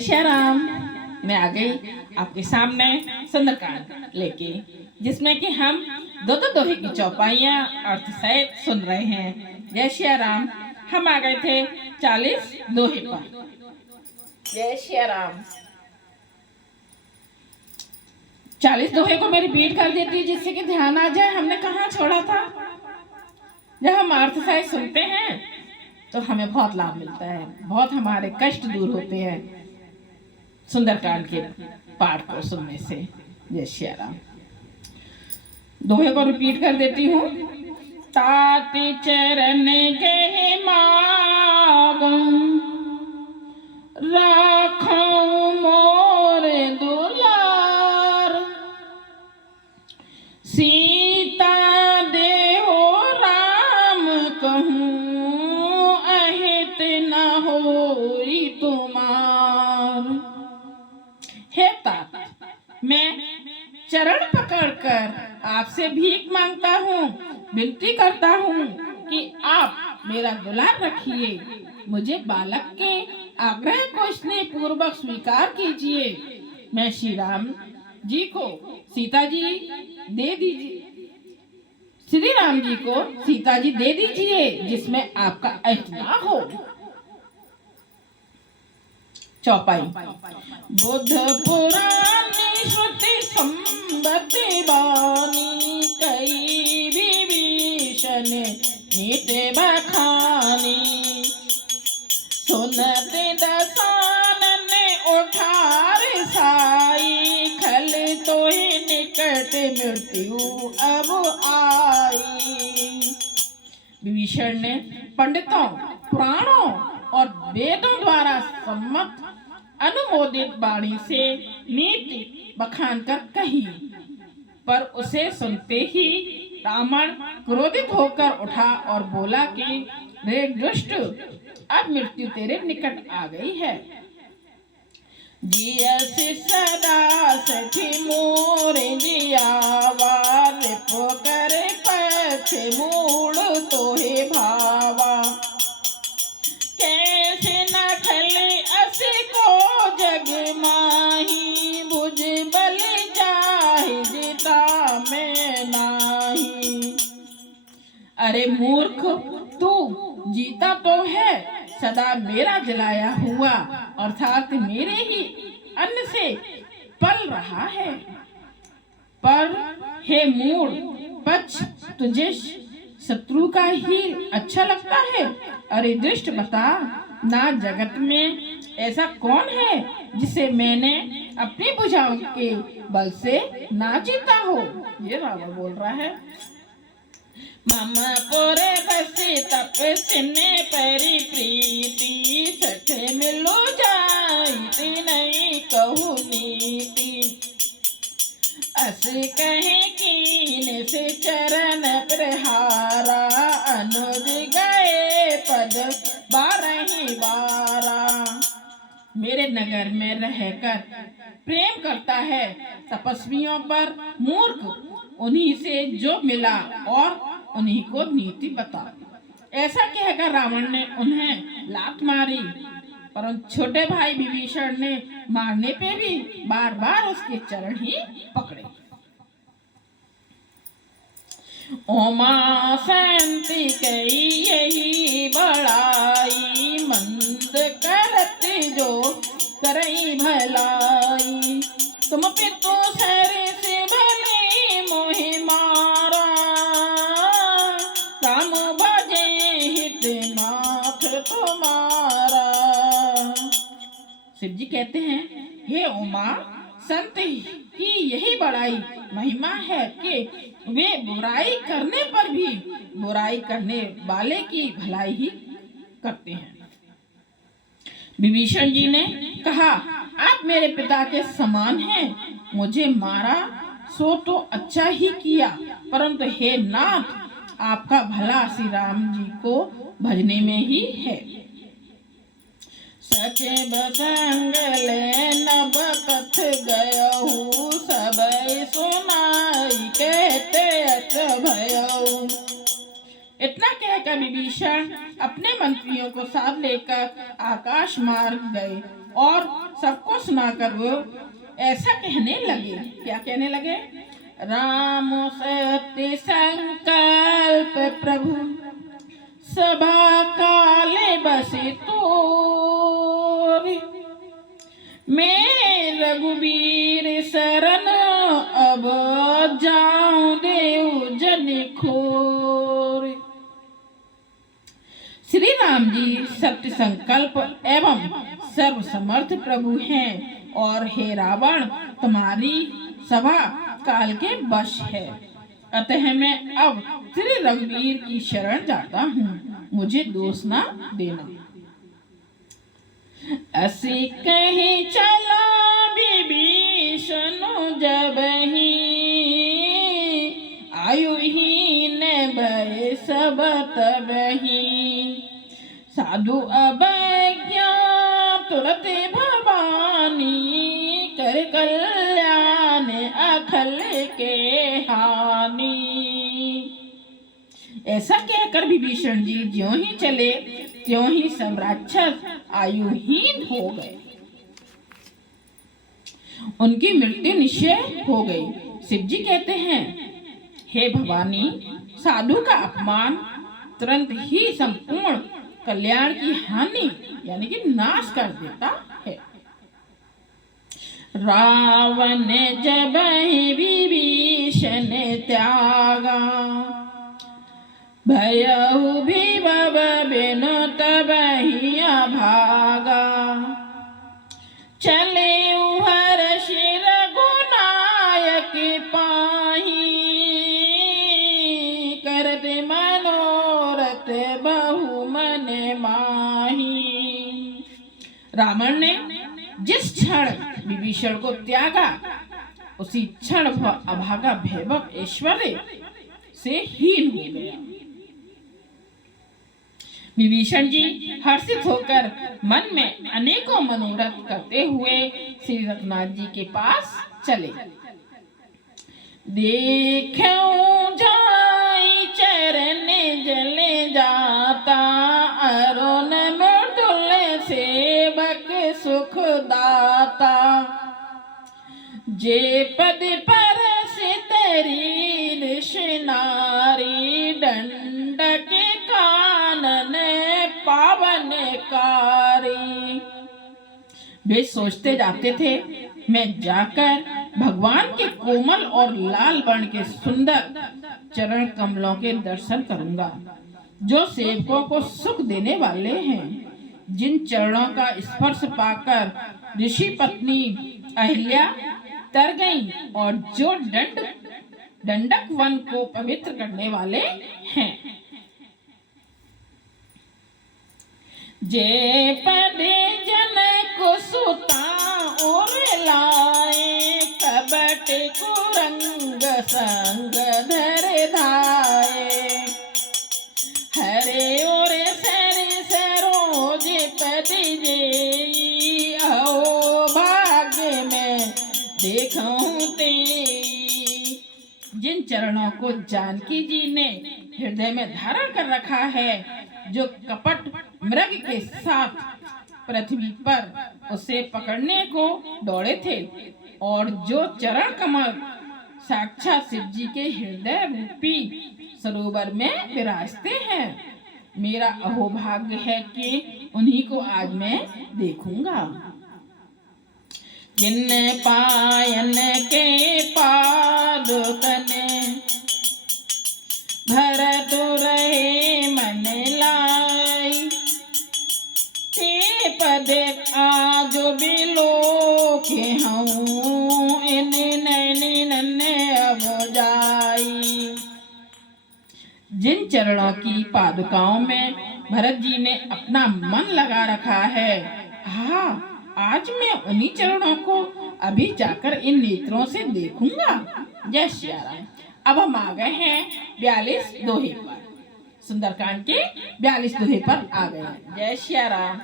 श्री राम। मैं आ गई आपके सामने सुंदरकांड लेके, जिसमें कि हम दो दोहे की चौपाइयाँ अर्थ सहित सुन रहे हैं। जय श्री राम। हम आ गए थे 40 दोहे पर। जय श्री राम। 40 दोहे को मैं रिपीट कर देती जिससे कि ध्यान आ जाए हमने कहाँ छोड़ा था। जब हम अर्थ सहित सुनते हैं तो हमें बहुत लाभ मिलता है, बहुत हमारे कष्ट दूर होते हैं सुंदरकांड के पाठ को सुनने से। जय श्री राम। दोहे को रिपीट कर देती हूँ। ताति चरण के मागम राखो मोर दुलार, सीता देहो राम कहूँ अहित न होई तुमार। हे तात, मैं चरण पकड़कर आपसे भीख मांगता हूँ, विनती करता हूँ कि आप मेरा दुलार रखिए। मुझे बालक के आग्रह को स्नेह पूर्वक स्वीकार कीजिए। मैं श्री राम जी को सीता जी दे दीजिए, श्री राम जी को सीता जी दे दीजिए जिसमें आपका अहित ना हो। चौपाई। बुद्ध पुरानी श्रुति संबति बानी, कई विभीषण नित बखानी। सुनते दसानन उठार साई, खल तो ही निकट मृत्यु अब आई। विभीषण ने पंडितों, पुराणों और वेदों द्वारा सम्मत अनुमोदित वाणी से नीति बखान कर कही, पर उसे सुनते ही रावण क्रोधित होकर उठा और बोला कि रे दुष्ट, अब मृत्यु तेरे निकट आ गई है। जियसि सदा सखी मोर जियावा, पुकर पछ मूड़ तोहे भावा। कैसे न खले अस को जग माही, भुज बल जाहि जिता में नाही। अरे मूर्ख, तू जीता तो है, सदा मेरा जलाया हुआ अर्थात मेरे ही अन्न से पल रहा है। पर हे मूढ़ पक्ष, तुझे शत्रु का ही अच्छा लगता है। अरे दुष्ट, बता ना जगत में ऐसा कौन है जिसे मैंने अपनी भुजाओं के बल से ना जीता हो। ये रावण बोल रहा है। मम पुरे बसी तपस्विने परि प्रीति, सठ मिलो जाइति नहीं कहु नीति। अस कहे कीन से चरण प्रहारा, अनुज गए पद 12 बारा। मेरे नगर में रहकर प्रेम करता है तपस्वियों पर मूर्ख, उन्हीं से जो मिला और उन्हीं को नीति बता। ऐसा कहकर रावण ने उन्हें लात मारी, परंतु छोटे भाई विभीषण ने मारने पे भी बार बार उसके चरण ही पकड़े। ओमा शांति कही यही बड़ाई, मंद करत जो करई भलाई। तुम पितु सर से भले मोहि मारा, राम भजे हित नाथ तुम्हारा। शिव जी कहते हैं, हे उमा, संत की यही बड़ाई महिमा है कि वे बुराई करने पर भी बुराई करने वाले की भलाई ही करते हैं। विभीषण जी ने कहा, आप मेरे पिता के समान हैं, मुझे मारा सो तो अच्छा ही किया, परंतु हे नाथ, आपका भला श्री राम जी को भजने में ही है। सचे बसंग ले नभ कथ गयहु, सबई सुनाई कहते अच भयहु। इतना कहकर विभीषण अपने मंत्रियों को साथ लेकर आकाश मार्ग गए और सबको सुनाकर वो ऐसा कहने लगे। क्या कहने लगे? राम सत्य संकल्प प्रभु सभा काले बसे तोर, मैं रघुबीर शरण अब जाऊं देव जन खोर। श्री राम जी सत्य संकल्प एवं सर्व समर्थ प्रभु हैं और हे रावण तुम्हारी सभा काल के वश है, अतः मैं अब श्री रघुवीर की शरण जाता हूँ, मुझे दोष न देना। असी कहीं चला विभीषण जबहि, आयुहीन भय सब तबहि, साधु अवज्ञा तुरत भवानी, कर कल्याण अखल के हानि। ऐसा कहकर विभीषण जी ज्यों ही चले त्यों ही सब राक्षस आयुहीन हो गए, उनकी मृत्यु निश्चय हो गई। शिव जी कहते हैं, हे भवानी, साधु का अपमान तुरंत ही संपूर्ण कल्याण की हानि यानी कि नाश कर देता है। रावण जब विभीषण त्यागा, भयउ विभव बिनु तबहि भागा, चले हर्षि रघुनायक पाहि, करत मनोरथ बहु मन माही। रावण ने जिस क्षण विभीषण को त्यागा उसी क्षण अभागा भैभव ऐश्वर्य से हीन हो गया। विभीषण जी हर्षित होकर मन में अनेकों मनोरथ करते हुए श्री रघुनाथ जी के पास चले। देखूं जाई चरण जले जाता, अरुण मृदुल सेवक सुख दाता, जे पद पर सितरी ऋषि नारी, दंडक कानन पावन कारी। वे सोचते जाते थे, मैं जाकर भगवान के कोमल और लाल वर्ण के सुंदर चरण कमलों के दर्शन करूंगा, जो सेवकों को सुख देने वाले हैं। जिन चरणों का स्पर्श पाकर ऋषि पत्नी अहिल्या तर गई और जो दंडक वन को पवित्र करने वाले हैं। जे पदे जनक सुता और लाए, कबट कुरंग संग धर धाए, हरे और सर सरोज पति जेई, आओ भाग्य में देखूं ते। जिन चरणों को जानकी जी ने हृदय में धारण कर रखा है, जो कपट मृग के साथ पृथ्वी पर उसे पकड़ने को दौड़े थे, और जो चरण कमल साक्षात शिव जी के हृदय रूपी सरोवर में विराजते हैं, मेरा अहोभाग्य है कि उन्हीं को आज मैं देखूंगा। जिन पायन के पादुकन, भरत रहे मन लाई, ते पद आज बिलो के हूँ, इन नैनी नन्हे अब जाई। जिन चरणों की पादुकाओं में भरत जी ने अपना मन लगा रखा है, हाँ, आज मैं उन्हीं चरणों को अभी जाकर इन नेत्रों से देखूंगा। जय श्री राम। अब हम आ गए हैं 42 दोहे पर, सुंदरकांड के 42 दोहे पर आ गए हैं। जय श्री राम।